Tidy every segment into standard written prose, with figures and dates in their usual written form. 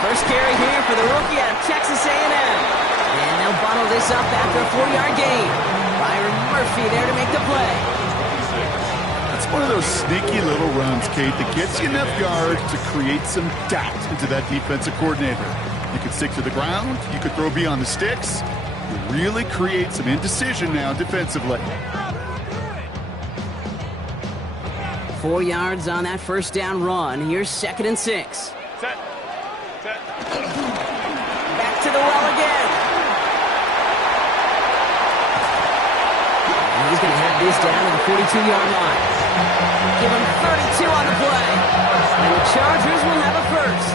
First carry here for the rookie out of Texas A&M. And they'll bottle this up after a 4-yard gain. Byron Murphy there to make the play. It's one of those sneaky little runs, Kate, that gets you enough yards to create some doubt into that defensive coordinator. You could stick to the ground. You could throw beyond the sticks. You really create some indecision now defensively. 4 yards on that first down run. Here's 2nd and 6. Set. Back to the well again. And he's going to have this down to the 42-yard line. Give him 32 on the play. And the Chargers will have a first.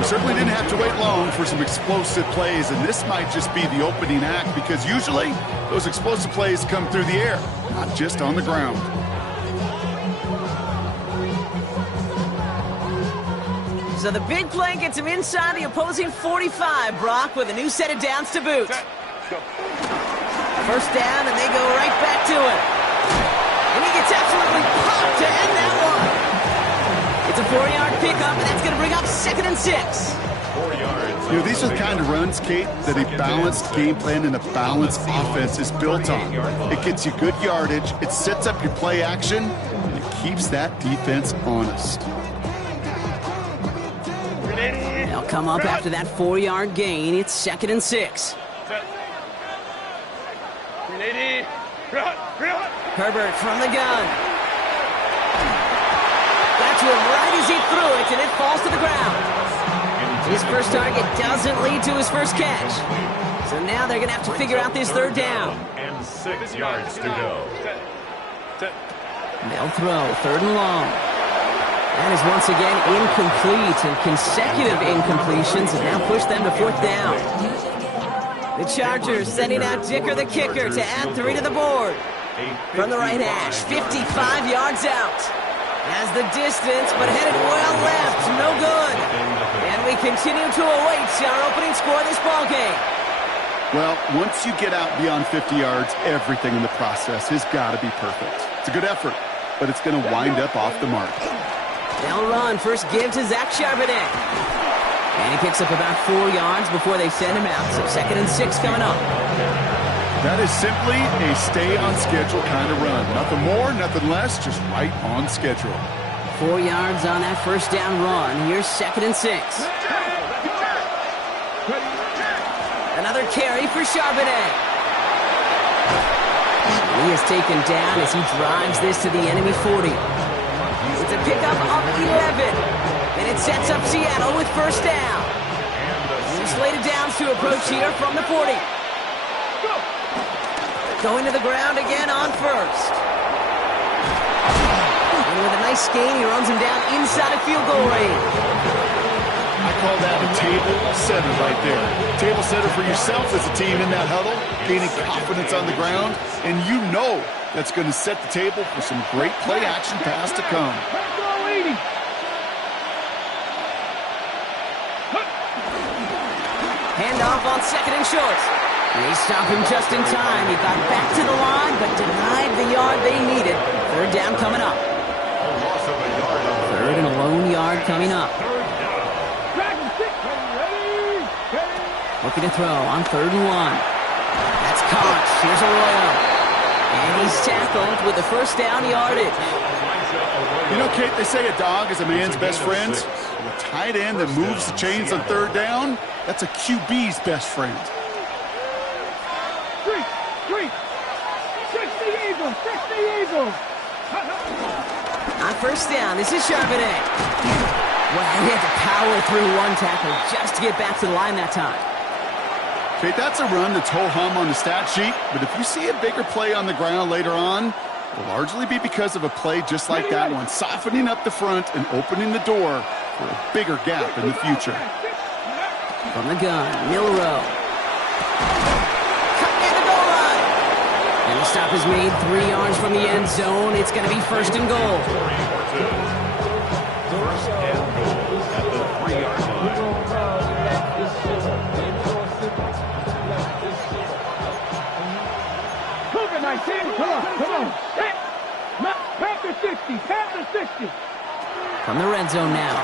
We certainly didn't have to wait long for some explosive plays, and this might just be the opening act because usually those explosive plays come through the air, not just on the ground. So the big play gets him inside the opposing 45, Brock, with a new set of downs to boot. First down, and they go right back to it. And he gets absolutely popped to end that one. It's a 4-yard pickup, and that's going to bring up 2nd and 6. 4 yards. You know, these are the kind of runs, Kate, that a balanced game plan and a balanced offense is built on. It gets you good yardage, it sets up your play action, and it keeps that defense honest. They'll come up after that 4-yard gain. It's 2nd and 6. Herbert from the gun. Got to him right as he threw it, and it falls to the ground. His first target doesn't lead to his first catch. So now they're going to have to figure out this 3rd down. And 6 yards to go. They'll throw 3rd and long. That is once again incomplete, and consecutive incompletions have now pushed them to 4th down. The Chargers sending out Dicker the kicker to add 3 to the board. From the right hash, 55 yards out. Has the distance, but headed well left, no good. And we continue to await our opening score of this ballgame. Well, once you get out beyond 50 yards, everything in the process has got to be perfect. It's a good effort, but it's going to wind up off the mark. They'll run. First give to Zach Charbonnet. And he picks up about 4 yards before they send him out. So 2nd and 6 coming up. That is simply a stay-on-schedule kind of run. Nothing more, nothing less, just right on schedule. 4 yards on that first down run. Here's 2nd and 6. Another carry for Charbonnet. He is taken down as he drives this to the enemy 40. It's a pickup of 11. And it sets up Seattle with first down. Slated downs to approach here from the 40. Going to the ground again on first. And with a nice gain, he runs him down inside of field goal range. I call that a table setter right there. Table setter for yourself as a team in that huddle, gaining confidence on the ground, and you know that's going to set the table for some great play action pass to come. Handoff on 2nd and short. They stop him just in time. He got back to the line, but denied the yard they needed. 3rd down coming up. 3rd and a lone yard coming up. Looking to throw on 3rd and 1. That's caught. Here's Arroyo. And he's tackled with the first down yardage. You know, Kate, they say a dog is a man's best friend. A tight end that moves the chains on 3rd down, that's a QB's best friend. On first down, this is Charbonnet. Well, he had to power through one tackle just to get back to the line that time. Okay, that's a run that's ho-hum on the stat sheet, but if you see a bigger play on the ground later on, it'll largely be because of a play just like that one, softening up the front and opening the door for a bigger gap in the future. From the gun, Milrow. Cutting at the goal line. And the stop is made 3 yards from the end zone. It's going to be 1st and goal. 1st and goal at the 3-yard line. Cougar 19, come on. Panther 60. From the red zone now.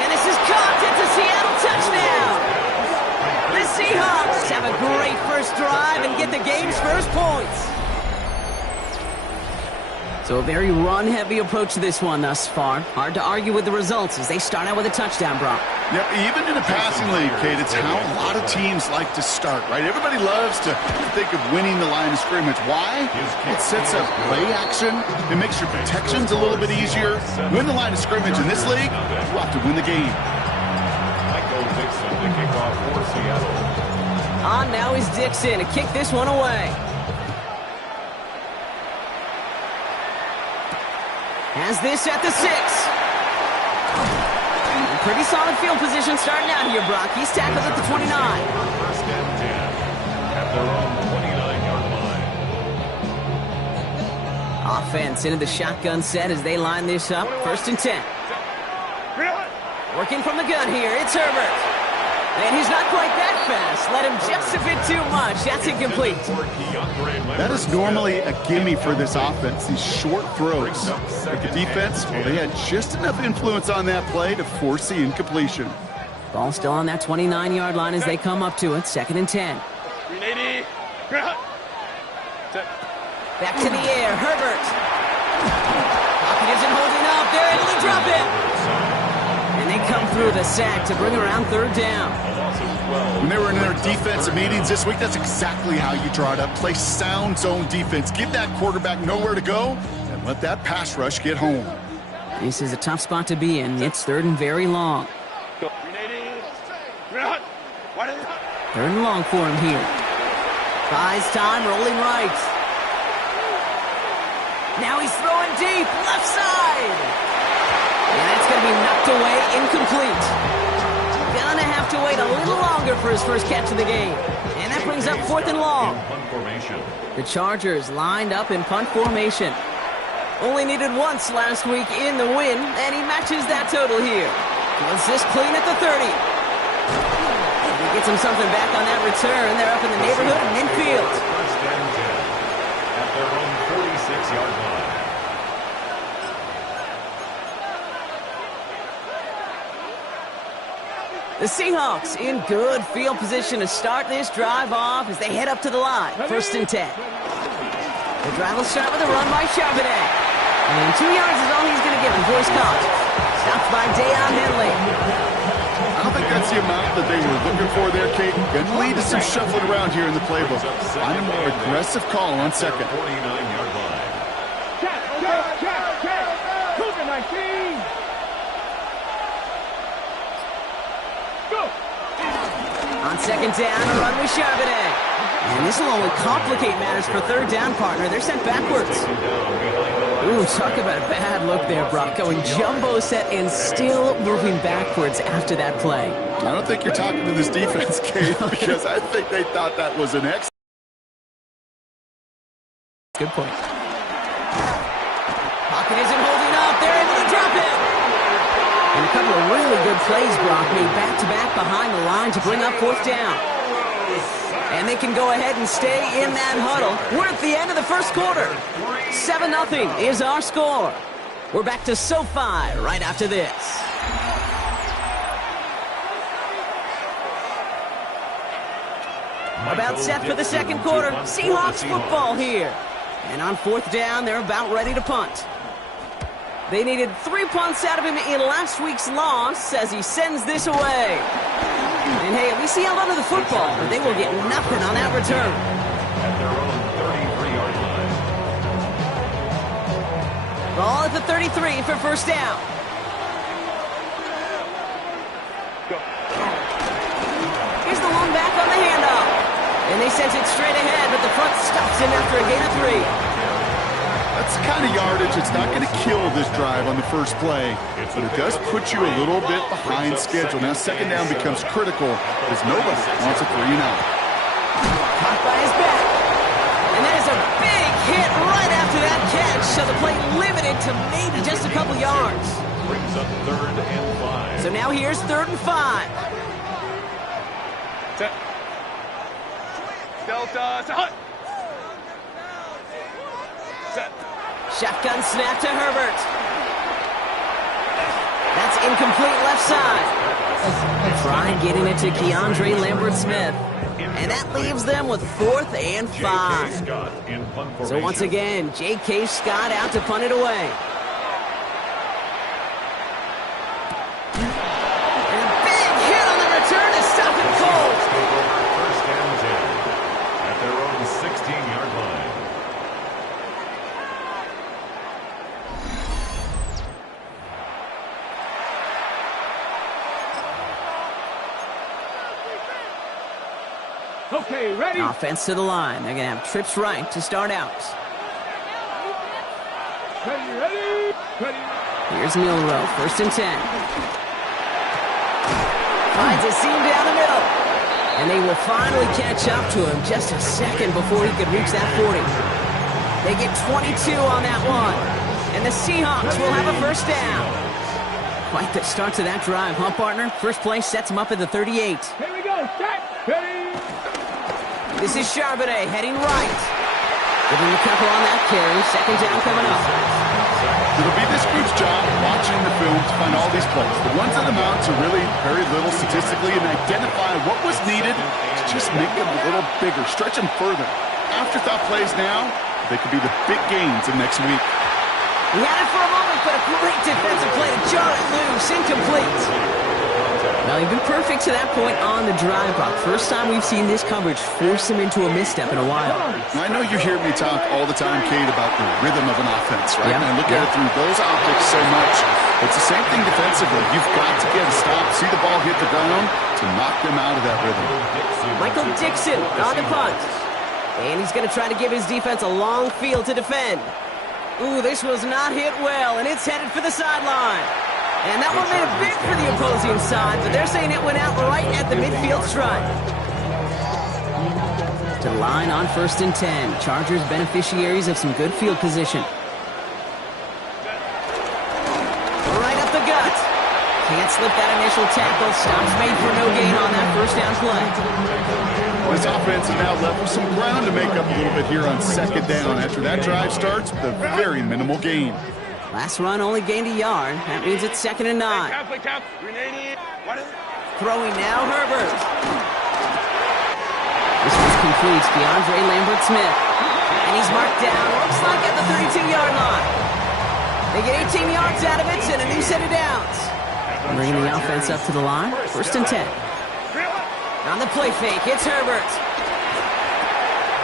And this is caught. first drive and get the game's first points. So a very run-heavy approach to this one thus far. Hard to argue with the results as they start out with a touchdown, Brock. Yep, even in a passing league, Kate, it's how a lot of teams like to start, right? Everybody loves to think of winning the line of scrimmage. Why? It sets up play action. It makes your protections a little bit easier. Win the line of scrimmage in this league, you have to win the game. Michael Dixon to kick off for Seattle. On now is Dixon to kick this one away. Has this at the 6. Pretty solid field position starting out here, Brock. He's tackled at the 29. First and 10 at their own 29-yard line. Offense into the shotgun set as they line this up. First and 10. Working from the gun here, it's Herbert. And he's not quite that fast. Let him just a bit too much. That's incomplete. That is normally a gimme for this offense, these short throws. But the defense, well, they had just enough influence on that play to force the incompletion. Ball still on that 29-yard line as they come up to it. Second and 10. Back to the air, Herbert. Pocket isn't holding up. They're able to drop it. And they come through the sack to bring around third down. When they were in their defensive meetings this week, that's exactly how you draw it up. Play sound zone defense. Give that quarterback nowhere to go and let that pass rush get home. This is a tough spot to be in. It's third and very long. Third and long for him here. Buys time, rolling right. Now he's throwing deep, left side. And that's going to be knocked away, incomplete. Gonna have to wait a little longer for his first catch of the game. And that brings up fourth and long. The Chargers lined up in punt formation. Only needed once last week in the win, and he matches that total here. Fields this clean at the 30. He gets him something back on that return. They're up in the neighborhood and infield. First and 10 at their own 46-yard line. The Seahawks in good field position to start this drive off as they head up to the line. First and 10. The drive will start with a run by Charbonnet. And 2 yards is all he's going to give him for his caught. Stopped by Deion Henley. I don't think that's the amount that they were looking for there, Kate. Going to lead to some shuffling around here in the playbook. Find a more aggressive call on second. 49-yard line. Check. Cougar 19. On second down, a run with Charbonnet. And this will only complicate matters for third down, partner. They're sent backwards. Ooh, talk about a bad look there, Brock. Going jumbo set and still moving backwards after that play. I don't think you're talking to this defense, Kate, because I think they thought that was an excellent. Good point. Pocket isn't holding up. They're able to drop it. And a couple of really good plays, Brock, made back-to-back behind the line to bring up fourth down. And they can go ahead and stay in that huddle. We're at the end of the first quarter. 7-0 is our score. We're back to SoFi right after this. About set for the second quarter. Seahawks football here. And on fourth down, they're about ready to punt. They needed 3 punts out of him in last week's loss as he sends this away. And hey, at least he held onto the football, but they will get nothing on that return. At their own 33-yard line. Ball at the 33 for first down. Here's the long back on the handoff. And they send it straight ahead, but the front stops him after a gain of 3. That's the kind of yardage it's not going to kill this drive on the first play, but it does put you a little bit behind schedule. Now second down becomes critical because nobody wants a 3-and-out. Caught by his back. And that is a big hit right after that catch, so the play limited to maybe just a couple yards. Brings up third and 5. So now here's third and 5. Delta, hut. Shotgun snap to Herbert. That's incomplete left side. Try getting it to Keandre Lambert-Smith. And that leaves them with 4th and 5. So once again, J.K. Scott out to punt it away. And a big hit on the return to stop it cold. First and 10 at their own 16-yard line. Okay, ready? Offense to the line. They're going to have trips right to start out. Ready? Here's Milrow, 1st and 10. Finds a seam down the middle. And they will finally catch up to him just a second before he could reach that 40. They get 22 on that one. And the Seahawks will have a 1st down. Quite the start to that drive, huh, partner? First play sets him up at the 38. Here we go. Set. Ready? This is Charbonnet heading right. Give him a couple on that carry. 2nd down coming up. It'll be this group's job watching the film to find all these plays. The ones that amount to really very little statistically and identify what was needed to just make them a little bigger, stretch them further. Afterthought plays now, they could be the big gains in next week. He had it for a moment, but a great defensive play to jar it loose. Incomplete. Well, he's been perfect to that point on the drive, Bob. First time we've seen this coverage force him into a misstep in a while. Now, I know you hear me talk all the time, Kate, about the rhythm of an offense, right? Yeah. And I look at it through those optics so much. It's the same thing defensively. You've got to get a stop, see the ball hit the ground to knock them out of that rhythm. Michael Dixon on the punt. And he's going to try to give his defense a long field to defend. Ooh, this was not hit well, and it's headed for the sideline. And that one made it big for the opposing side, but they're saying it went out right at the midfield stripe. To line on 1st and 10. Chargers beneficiaries of some good field position. Right up the gut. Can't slip that initial tackle. Stops made for no gain on that 1st down play. This offense is now left with some ground to make up a little bit here on 2nd down after that drive starts with a very minimal gain. Last run only gained a yard. That means it's 2nd and 9. Throwing now, Herbert. This one's complete. Keandre Lambert-Smith. And he's marked down, looks like at the 32-yard line. They get 18 yards out of it and a new set of downs. Bringing the offense up to the line. 1st and 10. On the play fake, it's Herbert.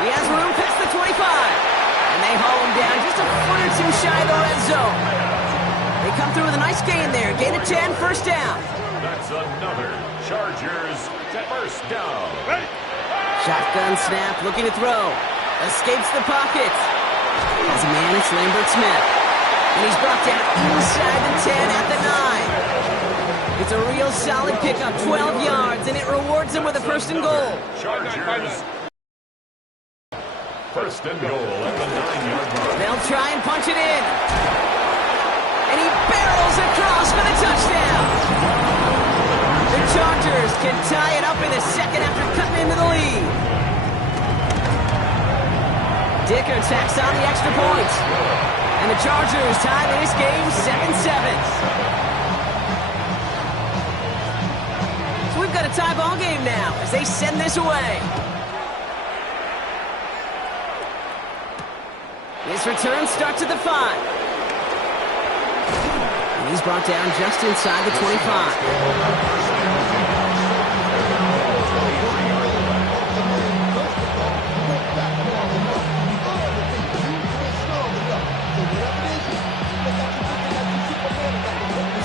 He has room past the 25. And they haul him down just a foot or two shy of the red zone. They come through with a nice gain there. Gain of 10, 1st down. That's another Chargers 1st down. Shotgun snap, looking to throw. Escapes the pocket. As a man, it's Lambert-Smith. And he's brought down inside the 10 at the 9. It's a real solid pickup, 12 yards, and it rewards him with a 1st and goal. Chargers 1st and goal at the 9-yard line. They'll try and punch it in. And he barrels across for the touchdown. The Chargers can tie it up in the 2nd after cutting into the lead. Dicker tacks on the extra point. And the Chargers tie this game 7-7. So we've got a tie ball game now as they send this away. His return starts at the 5. And he's brought down just inside the 25.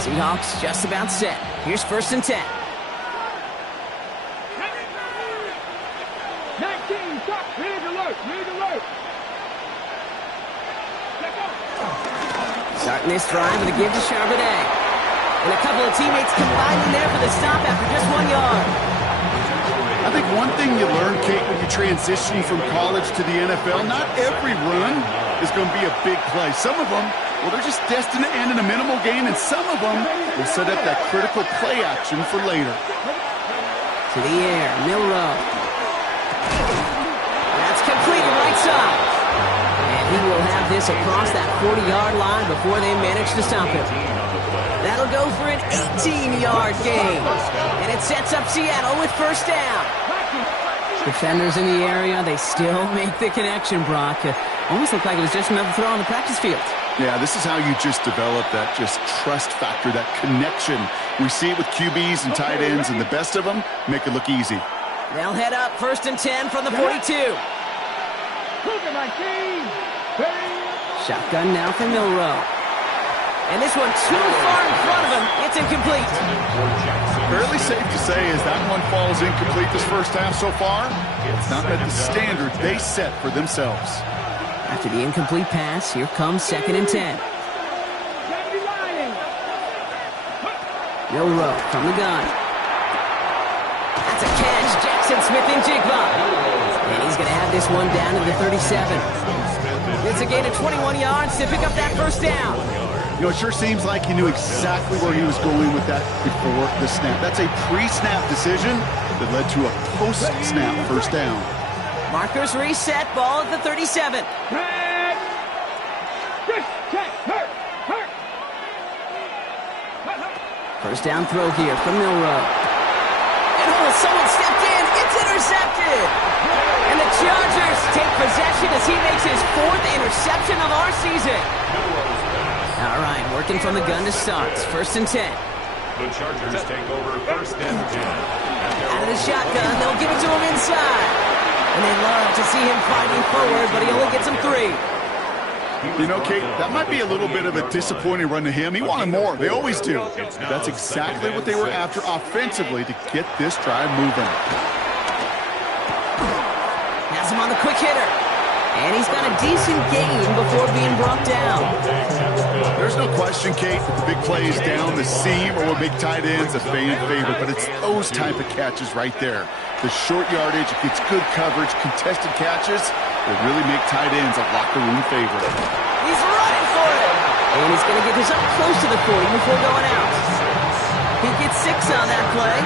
Seahawks just about set. Here's 1st and 10. 19, stop. Rig alert. Starting this drive with a give to Charbonnet. And a couple of teammates combining there for the stop after just 1 yard. I think one thing you learn, Kate, when you transition from college to the NFL, not every run is going to be a big play. Some of them, well, they're just destined to end in a minimal gain, and some of them will set up that critical play action for later. To the air, Milrow. That's completed right side. And he will have this across that 40-yard line before they manage to stop him. That'll go for an 18-yard gain. And it sets up Seattle with first down. Defenders in the area, they still make the connection, Brock. Almost looked like it was just another throw on the practice field. Yeah, this is how you just develop that just trust factor, that connection. We see it with QBs and tight ends, and the best of them make it look easy. They'll head up first and 10 from the 42. Look at my team. Shotgun now for Milrow. And this one too far in front of him. It's incomplete. Fairly safe to say as that one falls incomplete this first half so far, it's not met the standard they set for themselves. After the incomplete pass, here comes second and 10. Milrow from the gun. That's a catch. Jackson Smith and Jigba. And he's going to have this one down to the 37. It's a gain of 21 yards to pick up that first down. You know, it sure seems like he knew exactly where he was going with that before the snap. That's a pre-snap decision that led to a post-snap first down. Markers reset, ball at the 37. First down throw here from Milrow. And someone stepped in. It's intercepted. And the Chargers take possession as he makes his fourth interception of our season. All right, working from the gun to start. First and 10. The Chargers take over first and 10. Out of the shotgun, they'll give it to him inside. And they love to see him fighting forward, but he only gets him 3. You know, Kate, that might be a little bit of a disappointing run to him. He wanted more. They always do. That's exactly what they were after offensively to get this drive moving. Has him on the quick hitter. And he's got a decent gain before being brought down. There's no question, Kate, that the big plays down the seam or with big tight ends a fan favorite, but it's those type of catches right there. The short yardage, it gets good coverage, contested catches that really make tight ends a locker room favorite. He's running for it. And he's going to get this up close to the 40 before going out. He gets 6 on that play.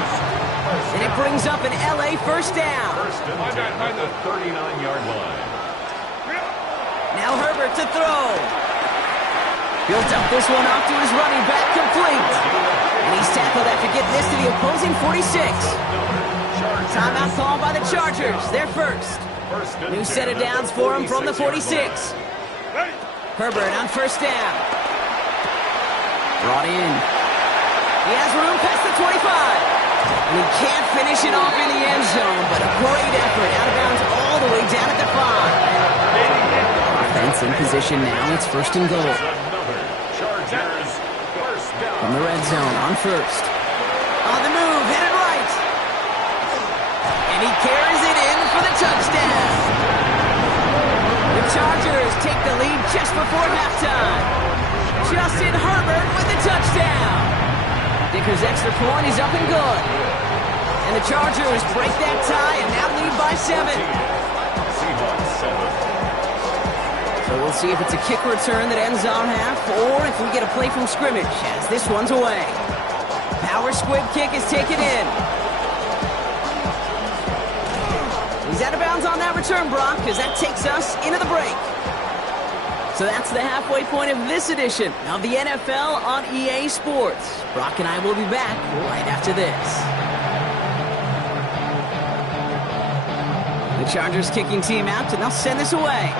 And it brings up an LA first down. First and 10 by the 39-yard line. Now Herbert to throw. He'll dump this one off to his running back, complete. And he's tackled after getting this to the opposing 46. Timeout called by the Chargers. They're first. New set of downs for him from the 46. Herbert on first down. Brought in. He has room past the 25. And he can't finish it off in the end zone, but a great effort. Out of bounds all the way down at the 5. Offense in position now. It's first and goal. From the red zone on first. On the move, headed right. And he carries it in for the touchdown. The Chargers take the lead just before halftime. Justin Herbert with the touchdown. Dicker's extra point is up and good. And the Chargers break that tie and now lead by 7. Seahawks 7. So we'll see if it's a kick return that ends our half or if we get a play from scrimmage as this one's away. Power squib kick is taken in. He's out of bounds on that return, Brock, because that takes us into the break. So that's the halfway point of this edition of the NFL on EA Sports. Brock and I will be back right after this. The Chargers kicking team out, and they'll send this away.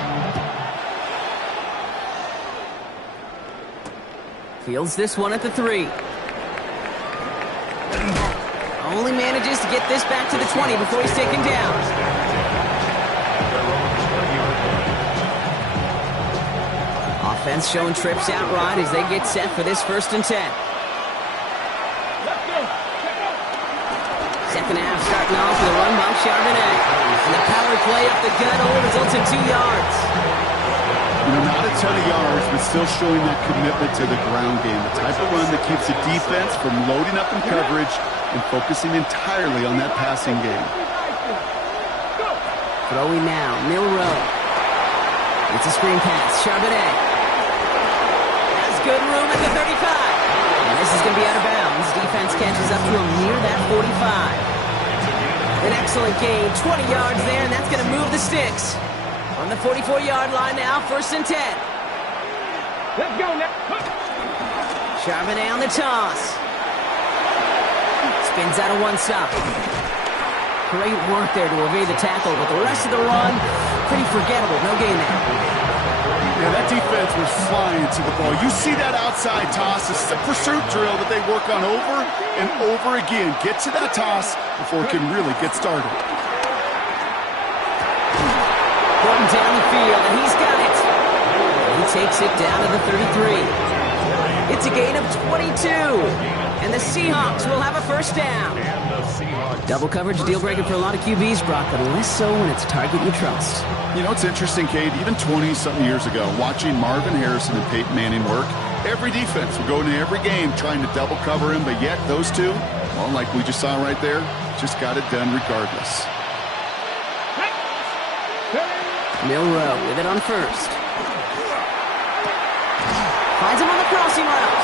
Fields this one at the 3. Only manages to get this back to the 20 before he's taken down. Offense showing trips out right as they get set for this first and 10. Second half starting off with a run by Charbonnet. And the power play up the gut only results in 2 yards. You know, not a ton of yards, but still showing that commitment to the ground game. The type of run that keeps the defense from loading up in coverage and focusing entirely on that passing game. Throwing now, Milrow. It's a screen pass, Charbonnet. Has good room at the 35. And this is going to be out of bounds. Defense catches up to him near that 45. An excellent gain, 20 yards there, and that's going to move the sticks. On the 44-yard line now, first and 10. Let's go now. Charbonnet on the toss. Spins out of one side. Great work there to evade the tackle, but the rest of the run, pretty forgettable. No gain there. Yeah, that defense was flying to the ball. You see that outside toss. It's a pursuit drill that they work on over and over again. Get to that toss before it can really get started. Going down the field, and he's got it. He takes it down to the 33. It's a gain of 22, and the Seahawks will have a first down. Double coverage deal breaker for a lot of QBs, Brock, but less so when it's a target you trust. You know, it's interesting, Kate, even 20-something years ago, watching Marvin Harrison and Peyton Manning work, every defense would go into every game trying to double cover him, but yet those two, well, like we just saw right there, just got it done regardless. Milrow with it on first. Finds him on the crossing route.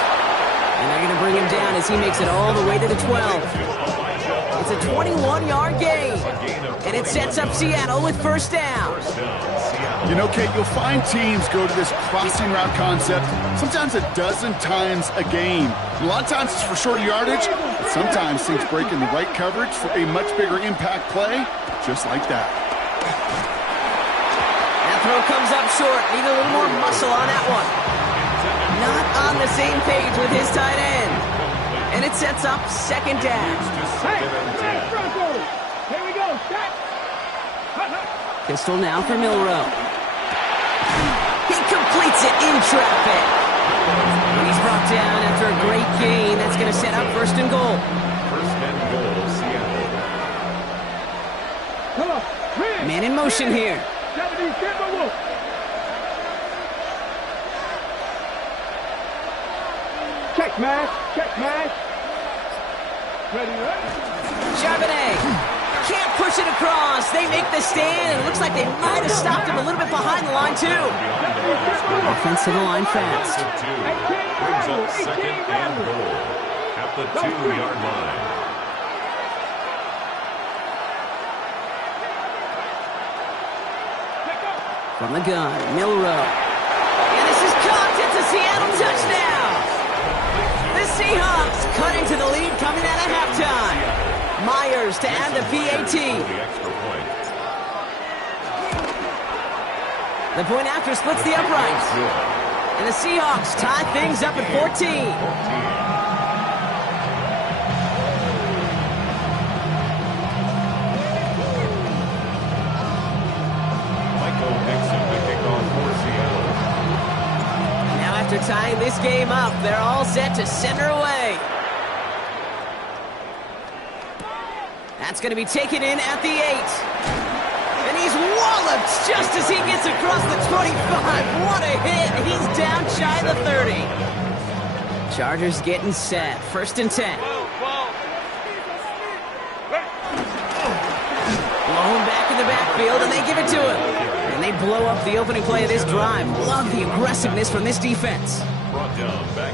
And they're going to bring him down as he makes it all the way to the 12. It's a 21-yard gain. And it sets up Seattle with first down. You know, Kate, you'll find teams go to this crossing route concept sometimes a dozen times a game. And a lot of times it's for shorter yardage, but sometimes things break in the right coverage for a much bigger impact play, just like that. That throw comes up short. Need a little more muscle on that one. Not on the same page with his tight end. And it sets up second down. Hey, Broncos! Here we go, set! Pistol now for Milrow. He completes it in traffic. And he's brought down after a great gain. That's going to set up first and goal. First and goal, Seattle. Come on, man! Man in motion here. 77 Wolf! Check match! Check match! Ready? Charbonnet can't push it across. They make the stand, and it looks like they might have stopped him a little bit behind the line, too. Offense to the line fast. Brings up second and goal at the 2-yard line. From the gun, Milrow. And this is caught. It's a Seattle touchdown. The Seahawks cut into the lead coming out of halftime. Myers to add the PAT. The point after splits the uprights. And the Seahawks tie things up at 14. Tying this game up, they're all set to send her away. That's going to be taken in at the 8. And he's walloped just as he gets across the 25. What a hit. He's down shy of the 30. Chargers getting set. First and 10. Blown back in the backfield, and they give it to him. And they blow up the opening play of this drive. Love the aggressiveness from this defense.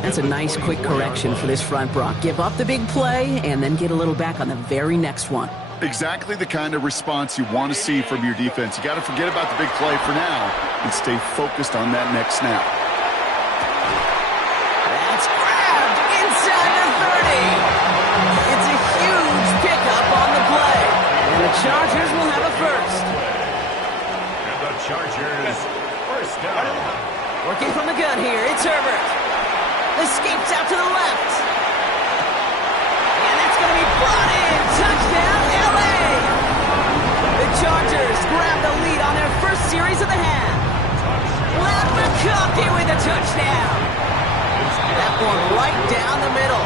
That's a nice, quick correction for this front, Brock. Give up the big play and then get a little back on the very next one. Exactly the kind of response you want to see from your defense. You got to forget about the big play for now and stay focused on that next snap. That's grabbed inside the 30. It's a huge pickup on the play. And the Chargers will have a first. And the Chargers first down. Working from the gun here, it's Herbert. Escapes out to the left. And that's going to be brought in. Touchdown, L.A. The Chargers grab the lead on their first series of the half. Left McConkey with a touchdown. That one right down the middle.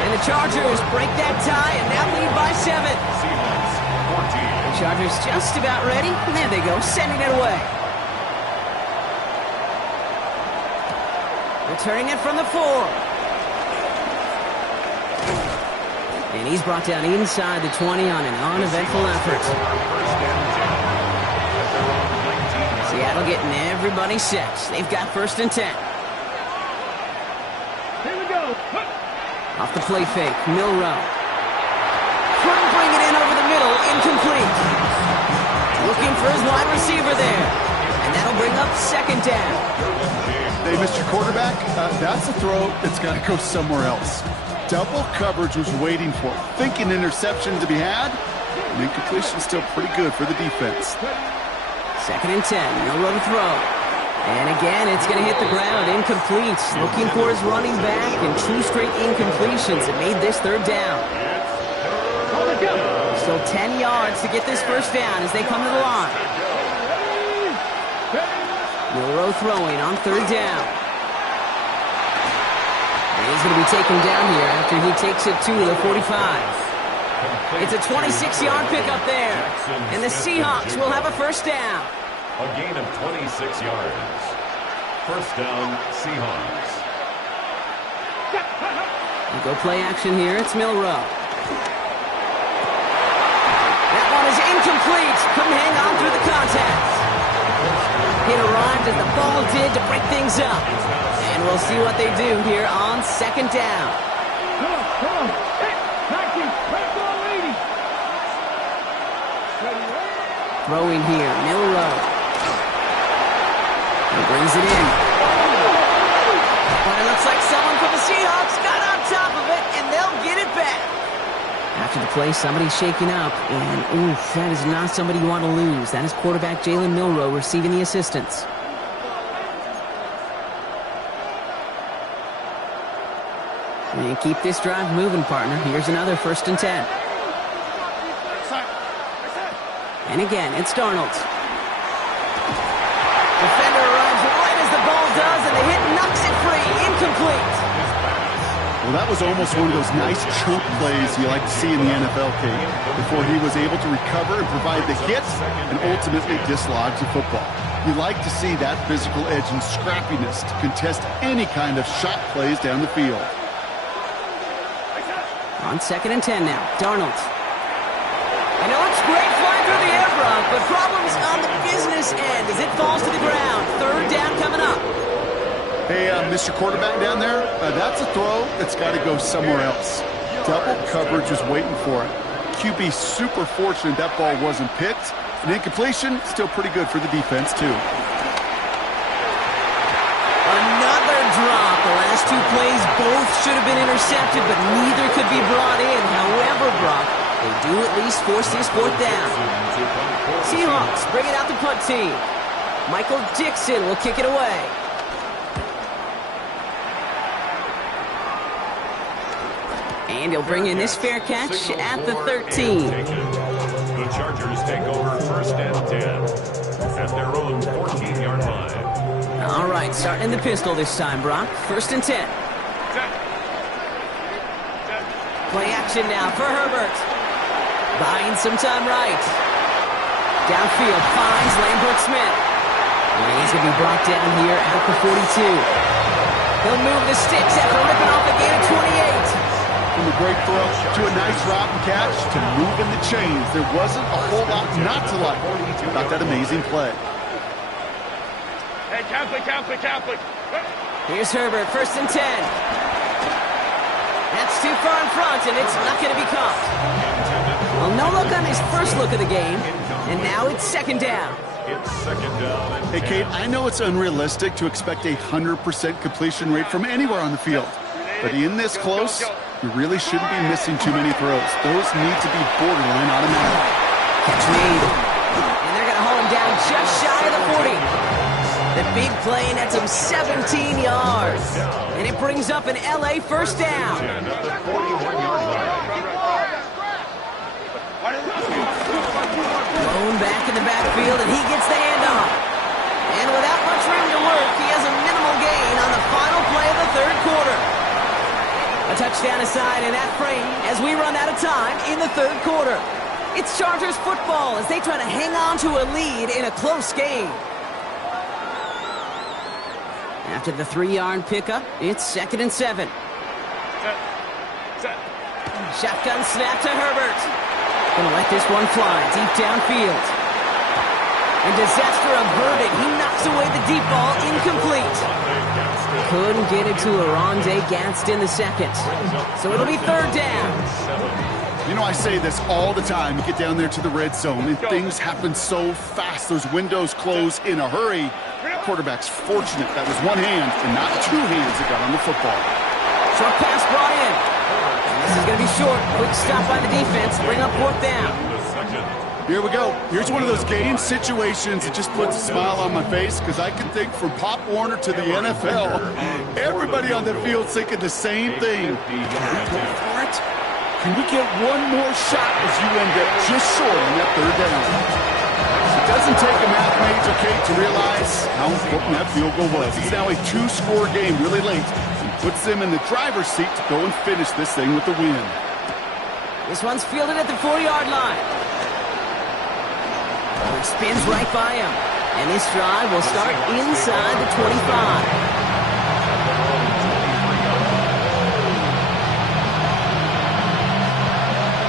And the Chargers break that tie and now lead by 7. Seahawks 14. The Chargers just about ready. And there they go, sending it away. Returning it from the 4. And he's brought down inside the 20 on an uneventful effort. Seattle getting everybody set. They've got first and 10. Here we go. Off the play fake, Milrow. Trying to bring it in over the middle, incomplete. Looking for his wide receiver there. And that'll bring up second down. Hey, Mr. Quarterback, that's a throw that's got to go somewhere else. Double coverage was waiting for it. Thinking interception to be had. And incompletion still pretty good for the defense. 2nd and 10. Milrow to throw. And again, it's going to hit the ground. Incomplete. Looking for his running back, and 2 straight incompletions. It made this 3rd down. Still 10 yards to get this 1st down as they come to the line. Milrow throwing on 3rd down. And he's going to be taken down here after he takes it to the 45. It's a 26-yard pickup there. And the Seahawks will have a 1st down. A gain of 26 yards. 1st down, Seahawks. We'll go play action here. It's Milrow. That one is incomplete. Couldn't hang on through the contact. It arrived as the ball did to break things up. And we'll see what they do here on 2nd down. Come on. Hey, back ball, lady. Throwing here, Milrow. He brings it in. But it looks like someone from the Seahawks got on top of it, and they'll get it back. After the play, somebody's shaking up, and oof, that is not somebody you want to lose. That is quarterback Jalen Milrow receiving the assistance. And keep this drive moving, partner. Here's another 1st and 10. And again, it's Darnold. Defender arrives right as the ball does, and the hit knocks it free. Incomplete. Well, that was almost one of those nice choke plays you like to see in the NFL, Kate, before he was able to recover and provide the hit and ultimately dislodge the football. You like to see that physical edge and scrappiness to contest any kind of shot plays down the field. On 2nd and 10 now, Darnold. I know it's great flying through the air, Brock, but problems on the business end as it falls to the ground. 3rd down coming up. Hey, Mr. Quarterback down there, that's a throw that's got to go somewhere else. Double coverage was waiting for it. QB super fortunate that ball wasn't picked. And incompletion, still pretty good for the defense, too. Another drop. The last 2 plays both should have been intercepted, but neither could be brought in. However, Brock, they do at least force this 4th down. Seahawks bringing out the punt team. Michael Dixon will kick it away. And he'll bring in this fair catch at the 13. The Chargers take over 1st and 10 at their own 14-yard line. All right, starting in the pistol this time, Brock. 1st and 10. Play action now for Herbert. Buying some time right. Downfield finds Lambert Smith. And he's going to be brought down here at the 42. He'll move the sticks after ripping off a gain of 28. From a great throw to a nice route and catch to moving the chains. There wasn't a whole lot not to like about that amazing play. Hey, Catholic. Here's Herbert, 1st and 10. That's too far in front, and it's not going to be caught. Well, no look on his first look of the game, and now it's 2nd down. It's 2nd down. Hey, Kate, I know it's unrealistic to expect a 100% completion rate from anywhere on the field. But in this close, you really shouldn't be missing too many throws. Those need to be borderline automatic. Catch made. And they're going to haul him down just shy of the 40. The big play nets him 17 yards. And it brings up an LA 1st down. Another 41-yard line. Thrown back in the backfield, and he gets the handoff. And without much room to work, he has a minimal gain on the final play of the 3rd quarter. A touchdown aside in that frame as we run out of time in the 3rd quarter. It's Chargers football as they try to hang on to a lead in a close game. After the 3-yard pickup, it's 2nd and 7. Shotgun snap to Herbert. Gonna let this one fly deep downfield. And disaster averted. He knocks away the deep ball, incomplete. Couldn't get it to Oronde Gadsden the 2nd. So it'll be 3rd down. You know, I say this all the time. You get down there to the red zone, and things happen so fast. Those windows close in a hurry. That quarterback's fortunate that was one hand and not two hands that got on the football. Short pass brought in. And this is going to be short. Quick stop by the defense. Bring up fourth down. Here we go. Here's one of those game situations that just puts a smile on my face because I can think from Pop Warner to the NFL, everybody on the field thinking the same thing. Can we go for it? Can we get one more shot as you end up just short on that third down? It doesn't take a math major, Kate, to realize how important that field goal was. It's now a two-score game really late and puts them in the driver's seat to go and finish this thing with the win. This one's fielded at the 4-yard line. It spins right by him. And this drive will start inside the 25.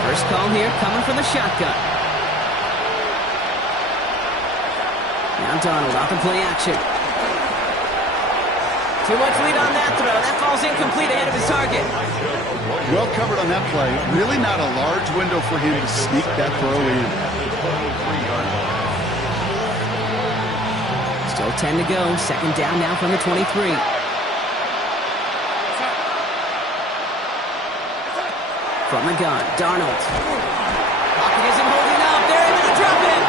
First call here coming from the shotgun. Now Donald off the play action. Too much lead on that throw. That falls incomplete ahead of his target. Well covered on that play. Really not a large window for him to sneak that throw in. Still 10 to go. Second down now from the 23. From the gun, Darnold. Pocket isn't holding up. They're able to drop it.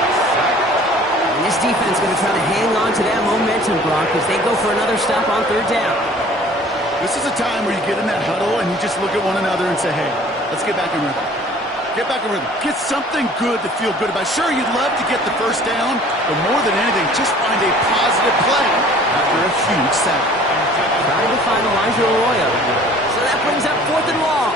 And this defense is going to try to hang on to that momentum, Brock, as they go for another stop on third down. This is a time where you get in that huddle and you just look at one another and say, hey, let's get back in rhythm. Get back in rhythm. Get something good to feel good about. Sure, you'd love to get the first down, but more than anything, just find a positive play after a huge sack. Trying to find Elijah Arroyo. So that brings up fourth and long.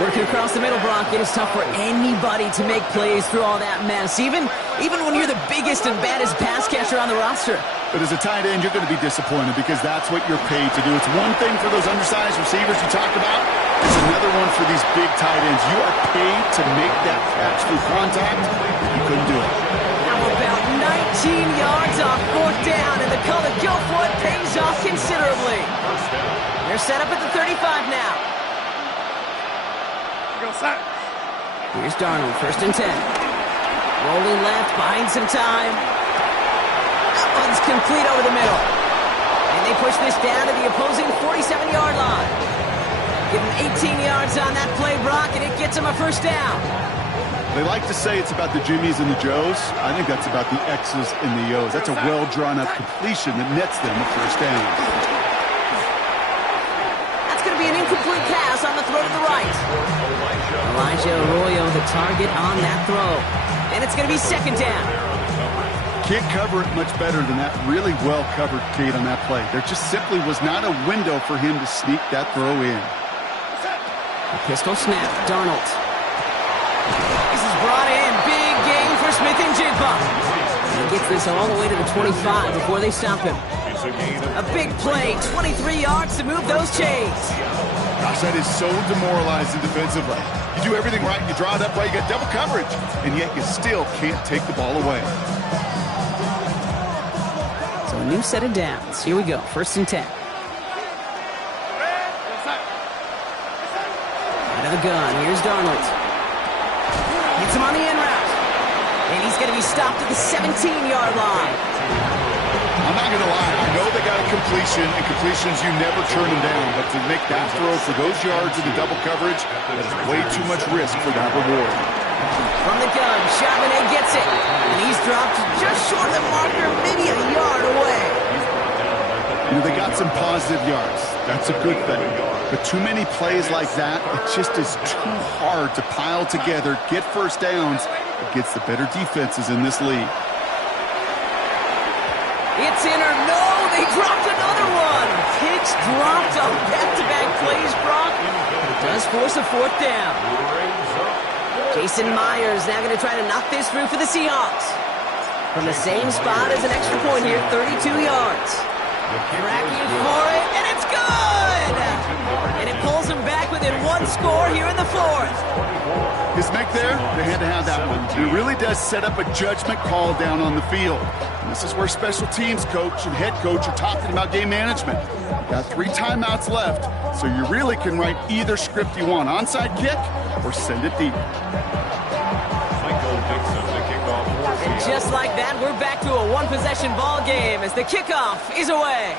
Working across the middle, Brock, it is tough for anybody to make plays through all that mess, even when you're the biggest and baddest pass catcher on the roster. But as a tight end, you're going to be disappointed because that's what you're paid to do. It's one thing for those undersized receivers you talked about. It's another one for these big tight ends. You are paid to make that catch through contact. You couldn't do it. Now about 19 yards off fourth down, and the call to go for it pays off considerably. They're set up at the 35 now. Here's Darnold, first and 10. Rolling left, buying some time. That one's complete over the middle. And they push this down to the opposing 47-yard line. Give him 18 yards on that play, Brock, and it gets him a first down. They like to say it's about the Jimmies and the Joes. I think that's about the X's and the O's. That's a well-drawn-up completion that nets them a first down. That's going to be an incomplete pass on the throw to the right. Elijah Arroyo, the target on that throw. And it's going to be second down. Can't cover it much better than that. Really well-covered, Kate, on that play. There just simply was not a window for him to sneak that throw in. A pistol snap, Darnold. This is brought in. Big game for Smith and Jigba. He gets this all the way to the 25 before they stop him. A big play, 23 yards to move those chains. Gosh, that is so demoralizing defensively. You do everything right, you draw it up right, you got double coverage, and yet you still can't take the ball away. So a new set of downs. Here we go, first and 10. Out of the gun, here's Darnold. Hits him on the in route. And he's going to be stopped at the 17-yard line. I'm not going to lie, I know they got a completion, and completions, you never turn them down, but to make that throw for those yards in the double coverage, that is way too much risk for that reward. From the gun, Charbonnet gets it, and he's dropped just short of the marker, maybe a yard away. You know, they got some positive yards. That's a good thing. But too many plays like that, it just is too hard to pile together, get first downs against the better defenses in this league. It's in or no, they dropped another one. Kicks dropped on back-to-back plays, Brock. It does force a fourth down. Jason Myers now going to try to knock this through for the Seahawks. From the same spot as an extra point here, 32 yards. Tracking for it, and it's good! And it pulls him back within one score here in the fourth. His make there, they had to have that one. It really does set up a judgment call down on the field. And this is where special teams coach and head coach are talking about game management. You've got 3 timeouts left, so you really can write either script you want. Onside kick or send it deep. Michael Dixon, the kickoff for And just like that, we're back to a one-possession ball game as the kickoff is away.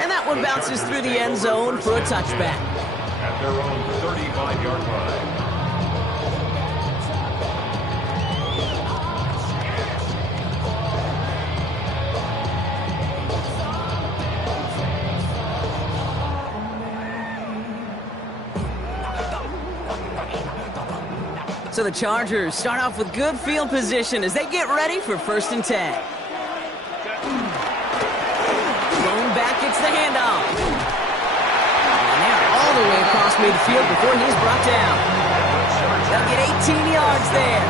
And that one bounces through the end zone for a touchback. At their own 35-yard line. So the Chargers start off with good field position as they get ready for 1st and 10. Thrown back, it's the handoff. And they're all the way across midfield before he's brought down. They'll get 18 yards there.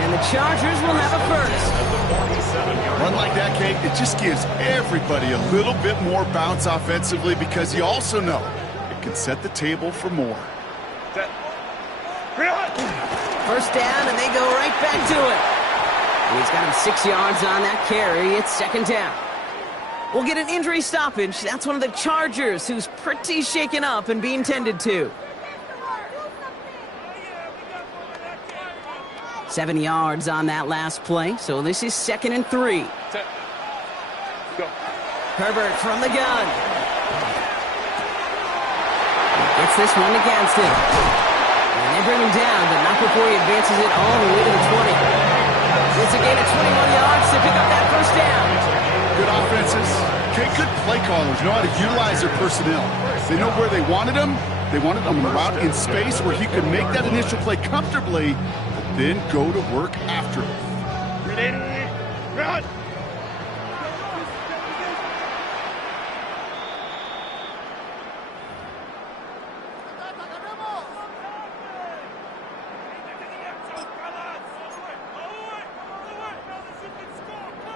And the Chargers will have a first. Run like that, Kate, it just gives everybody a little bit more bounce offensively because you also know it can set the table for more. First down, and they go right back to it. He's got him 6 yards on that carry. It's 2nd down. We'll get an injury stoppage. That's one of the Chargers who's pretty shaken up and being tended to. 7 yards on that last play, so this is 2nd and 3. Go. Herbert from the gun. Gets this one against him. And they bring him down, but not before he advances it all the way to the 20. It's a gain of 21 yards to pick up that first down. Good offenses. Okay, good play callers know how to utilize their personnel. They know where they wanted him. They wanted him out in space where he could make that initial play comfortably, but then go to work after it. Run.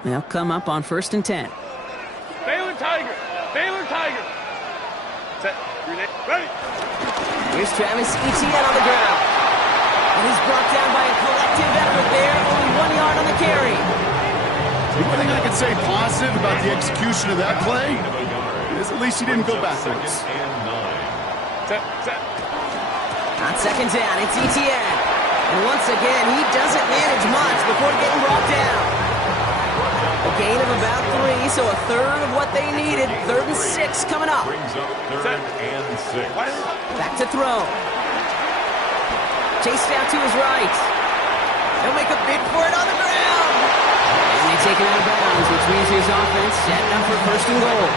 They'll come up on 1st and 10. Baylor Tiger. Baylor Tiger. Set. Ready. Here's Travis Etienne on the ground. And he's brought down by a collective effort there. Only 1 yard on the carry. The only thing I can say positive about the execution of that play is at least he didn't go backwards. Set. On 2nd down, it's Etienne. And once again, he doesn't manage much before getting brought down. A gain of about 3, so a third of what they needed. 3rd and 6 coming up. Brings up 3rd and 6. Back to throw. Chased out to his right. They'll make a bid for it on the ground. And they take it out of bounds, which means his offense setting up for 1st and goal.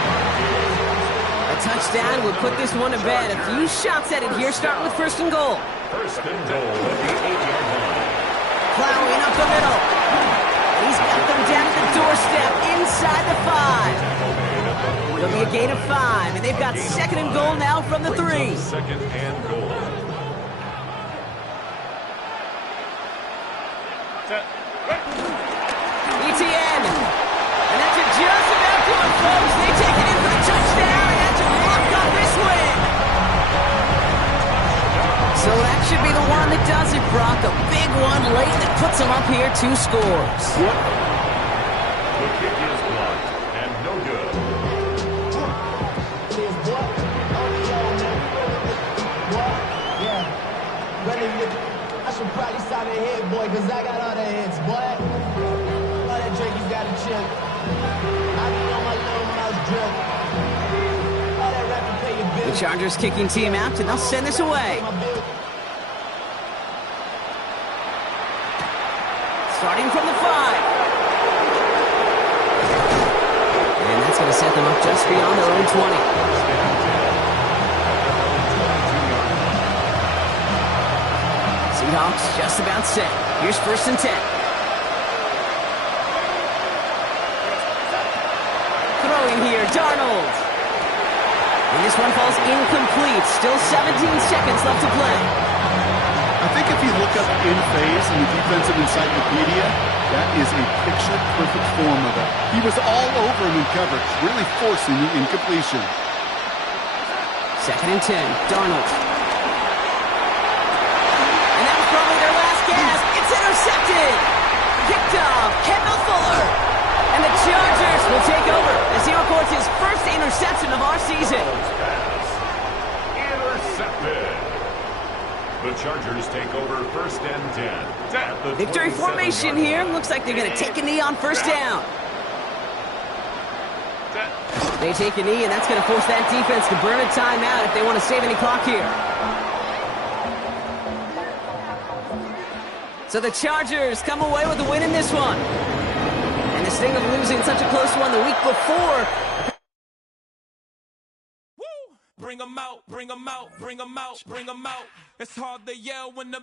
A touchdown will put this one to bed. A few shots at it here, starting with 1st and goal. 1st and goal at the 8-yard line. Plowing up the middle. He's got them down at the doorstep inside the 5. It'll be a gain of 5, and they've got 2nd and goal now from the 3. 2nd and goal. Etienne. And that's just about to it, folks. They take it in for the touchdown, and that's a lock on this win. So that should be the one that does it, Brock. A big one late that puts them up here 2 scores. The kick is blocked and no good. I should probably stop that head, boy, because I got all the hits, boy. All that drink, you got to chill. I be on my little mouse drill. All that rap pay your bills. The Chargers kicking team out, and they'll send this away. Starting from the 5. And that's going to set them up just beyond their own 20. Seahawks just about set. Here's 1st and 10. Throwing here, Darnold. And this one falls incomplete. Still 17 seconds left to play. I think if you look up in phase in the defensive encyclopedia, that is a picture-perfect form of it. He was all over him in coverage, really forcing the incompletion. 2nd and 10, Darnold. And that was probably their last gasp. It's intercepted. Picked off, Kendall Fuller. And the Chargers will take over as he records his first interception of our season. Intercepted. The Chargers take over first and 10. At the Victory formation here. Looks like they're going to take a knee on first down. They take a knee, and that's going to force that defense to burn a timeout if they want to save any clock here. So the Chargers come away with a win in this one. And the sting of losing such a close one the week before. Bring 'em out, bring 'em out, bring 'em out, bring 'em out. It's hard to yell when the